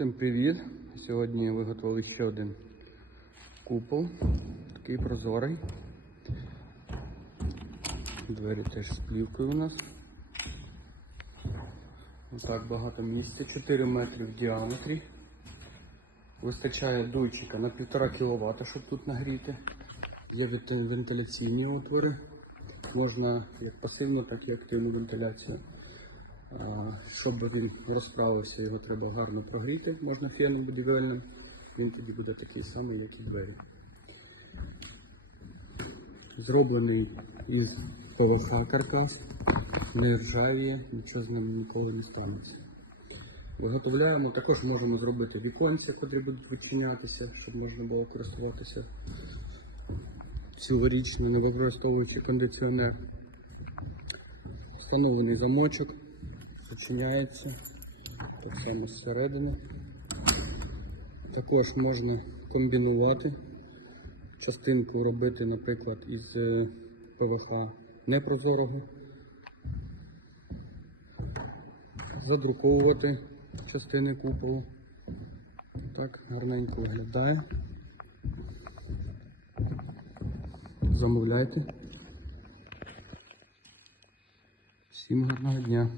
Всім привіт! Сьогодні виготовили ще один купол. Такий прозорий. Двері теж з плівкою у нас. Отак багато місця. 4 метри в діаметрі. Вистачає дуйчика на 1,5 кВт, щоб тут нагріти. Є вентиляційні отвори. Можна як пасивну, так і активну вентиляцію. Щоб він розправився, його треба гарно прогріти, можна феном будівельним. Він тоді буде такий самий, як і двері. Зроблений із ПВХ каркас, не ржавіє, нічого з ним ніколи не станеться. Виготовляємо, також можемо зробити віконця, котрі будуть відчинятися, щоб можна було користуватися цілорічно, не використовуючи кондиціонер. Встановлений замочок, зачиняється так само зсередини. Також можна комбінувати, частинку робити, наприклад, із е, ПВХ непрозорого, задруковувати частини куполу. Так, гарненько виглядає. Замовляйте. Всім гарного дня.